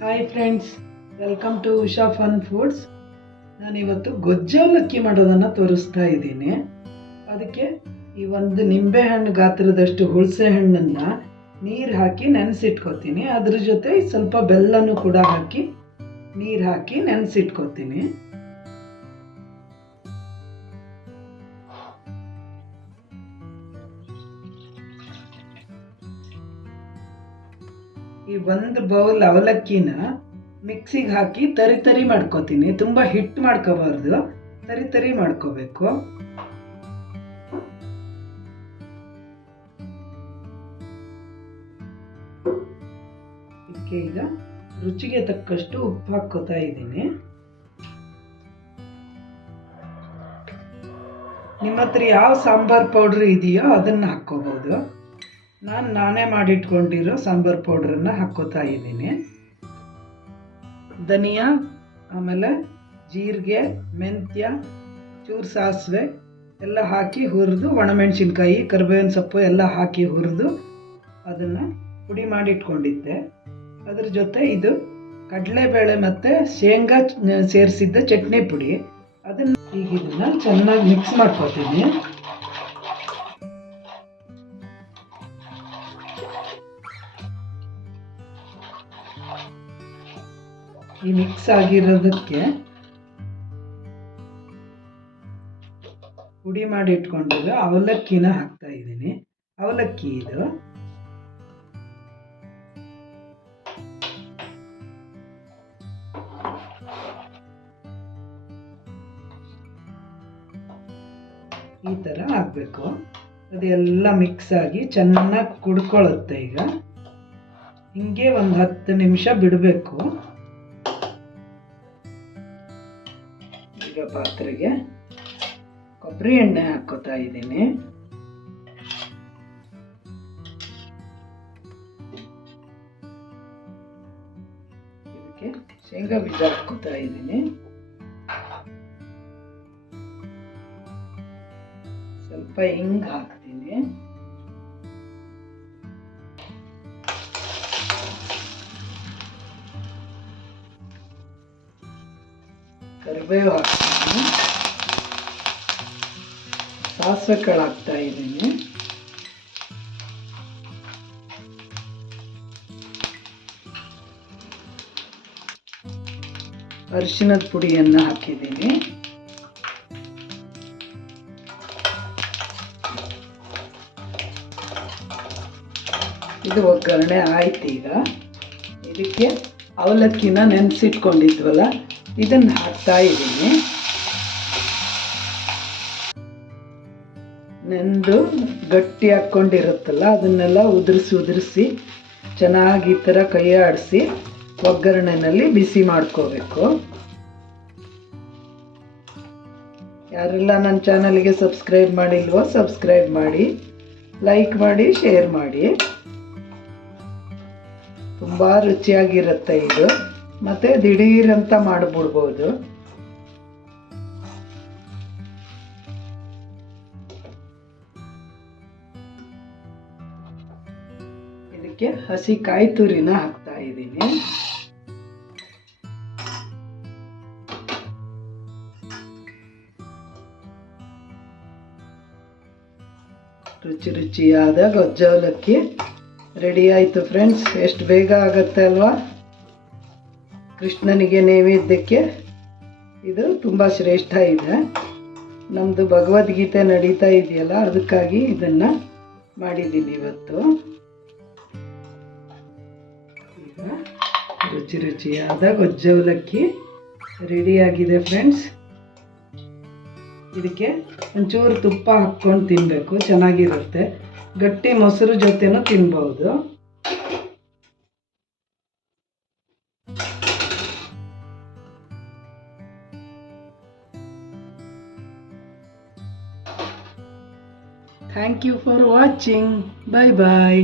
Hi friends, welcome to Usha fun foods. ನಾನಿವತ್ತು ಗೊಜ್ಜವಲಕ್ಕಿ ಮಾಡೋದನ್ನು ತೋರಿಸ್ತಾ ಇದ್ದೀನಿ. ಅದಕ್ಕೆ ಈ ಒಂದು ನಿಂಬೆಹಣ್ಣು ಗಾತ್ರದಷ್ಟು ಹುಣಸೆ ಹಣ್ಣನ್ನು ನೀರು ಹಾಕಿ ನೆನೆಸಿಟ್ಕೋತೀನಿ. ಅದ್ರ ಜೊತೆ ಸ್ವಲ್ಪ ಬೆಲ್ಲನೂ ಕೂಡ ಹಾಕಿ ನೀರು ಹಾಕಿ ನೆನೆಸಿಟ್ಕೋತೀನಿ. ಈ ಒಂದು ಬೌಲ್ ಅವಲಕ್ಕಿನ ಮಿಕ್ಸಿಗೆ ಹಾಕಿ ತರಿ ತರಿ ಮಾಡ್ಕೋತೀನಿ. ತುಂಬ ಹಿಟ್ಟು ಮಾಡ್ಕೋಬಾರ್ದು, ತರಿ ತರಿ ಮಾಡ್ಕೋಬೇಕು. ಇದಕ್ಕೆ ಈಗ ರುಚಿಗೆ ತಕ್ಕಷ್ಟು ಉಪ್ಪು ಹಾಕೋತಾ ಇದ್ದೀನಿ. ನಿಮ್ಮ ಹತ್ರ ಯಾವ ಸಾಂಬಾರ್ ಪೌಡ್ರ್ ಇದೆಯೋ ಅದನ್ನು ಹಾಕ್ಕೋಬೋದು. ನಾನೇ ಮಾಡಿಟ್ಕೊಂಡಿರೋ ಸಾಂಬಾರ್ ಪೌಡ್ರನ್ನ ಹಾಕ್ಕೋತಾ ಇದ್ದೀನಿ. ಧನಿಯಾ, ಆಮೇಲೆ ಜೀರಿಗೆ, ಮೆಂತ್ಯ, ಚೂರು ಸಾಸಿವೆ ಎಲ್ಲ ಹಾಕಿ ಹುರಿದು, ಒಣಮೆಣಸಿನ್ಕಾಯಿ, ಕರಿಬೇವಿನ ಸೊಪ್ಪು ಎಲ್ಲ ಹಾಕಿ ಹುರಿದು ಅದನ್ನು ಪುಡಿ ಮಾಡಿಟ್ಕೊಂಡಿದ್ದೆ. ಅದ್ರ ಜೊತೆ ಇದು ಕಡಲೆಬೇಳೆ ಮತ್ತು ಶೇಂಗಾ ಸೇರಿಸಿದ್ದ ಚಟ್ನಿ ಪುಡಿ. ಅದನ್ನು ಈಗ ಇದನ್ನು ಚೆನ್ನಾಗಿ ಮಿಕ್ಸ್ ಮಾಡ್ಕೋತೀನಿ. ಈ ಮಿಕ್ಸ್ ಆಗಿರೋದಕ್ಕೆ ಪುಡಿ ಮಾಡಿ ಇಟ್ಕೊಂಡಿರೋ ಅವಲಕ್ಕಿನ ಹಾಕ್ತಾ ಇದ್ದೀನಿ. ಅವಲಕ್ಕಿ ಇದು ಈ ಥರ ಹಾಕಬೇಕು. ಅದೆಲ್ಲ ಮಿಕ್ಸ್ ಆಗಿ ಚೆನ್ನಾಗಿ ಕುಡ್ಕೊಳ್ಳುತ್ತೆ. ಈಗ ಹಿಂಗೆ ಒಂದು 10 ನಿಮಿಷ ಬಿಡಬೇಕು. ಈಗ ಪಾತ್ರೆಗೆ ಕೊಬ್ಬರಿ ಎಣ್ಣೆ ಹಾಕೋತಾ ಇದ್ದೀನಿ. ಇದಕ್ಕೆ ಶೇಂಗಾ ಬೀಜ ಹಾಕೋತಾ ಇದ್ದೀನಿ. ಸ್ವಲ್ಪ ಹಿಂಗ್ ಹಾಕ್ತೀನಿ. ಕರಿಬೇವು ಹಾಕ್ತೀನಿ. ಸಾಸಿವೆ ಕಾಳು ಹಾಕ್ತಾ ಇದ್ದೀನಿ. ಅರಿಶಿಣದ ಪುಡಿಯನ್ನು ಹಾಕಿದ್ದೀನಿ. ಇದು ಒಗ್ಗರಣೆ ಆಯ್ತು. ಈಗ ಇದಕ್ಕೆ ಅವಲಕ್ಕಿನ ನೆನೆಸಿಟ್ಕೊಂಡಿದ್ವಲ್ಲ ಇದನ್ನು ಹಾಕ್ತಾ ಇದ್ದೀನಿ. ನೆಂದು ಗಟ್ಟಿ ಹಾಕ್ಕೊಂಡಿರುತ್ತಲ್ಲ ಅದನ್ನೆಲ್ಲ ಉದುರಿಸಿ ಚೆನ್ನಾಗಿ ಈ ಥರ ಕೈ ಆಡಿಸಿ ಒಗ್ಗರಣೆನಲ್ಲಿ ಬಿಸಿ ಮಾಡ್ಕೋಬೇಕು. ಯಾರೆಲ್ಲ ನನ್ನ ಚಾನಲ್ಗೆ ಸಬ್ಸ್ಕ್ರೈಬ್ ಮಾಡಿಲ್ವೋ ಸಬ್ಸ್ಕ್ರೈಬ್ ಮಾಡಿ, ಲೈಕ್ ಮಾಡಿ, ಶೇರ್ ಮಾಡಿ. ತುಂಬ ರುಚಿಯಾಗಿರುತ್ತೆ ಇದು. ಮತ್ತು ದಿಢೀರಂತ ಮಾಡಿಬಿಡ್ಬೋದು. ಇದಕ್ಕೆ ಹಸಿ ಕಾಯಿ ತುರಿನ ಹಾಕ್ತಾ ಇದ್ದೀನಿ. ರುಚಿ ರುಚಿಯಾದ ಗೊಜ್ಜವಲಕ್ಕಿ ರೆಡಿ ಆಯಿತು ಫ್ರೆಂಡ್ಸ್. ಎಷ್ಟು ಬೇಗ ಆಗುತ್ತೆ ಅಲ್ವಾ? ಕೃಷ್ಣನಿಗೆ ನೈವೇದ್ಯಕ್ಕೆ ಇದು ತುಂಬ ಶ್ರೇಷ್ಠ ಇದೆ. ನಮ್ಮದು ಭಗವದ್ಗೀತೆ ನಡೀತಾ ಇದೆಯಲ್ಲ, ಅದಕ್ಕಾಗಿ ಇದನ್ನು ಮಾಡಿದ್ದೀನಿ ಇವತ್ತು. ಈಗ ರುಚಿ ರುಚಿಯಾದ ಗೊಜ್ಜವಲಕ್ಕಿ ರೆಡಿಯಾಗಿದೆ ಫ್ರೆಂಡ್ಸ್. ಇದಕ್ಕೆ ಒಂಚೂರು ತುಪ್ಪ ಹಾಕ್ಕೊಂಡು ತಿನ್ನಬೇಕು, ಚೆನ್ನಾಗಿರುತ್ತೆ. ಗಟ್ಟಿ ಮೊಸರು ಜೊತೆನೂ ತಿನ್ಬೋದು. Thank you for watching. Bye bye.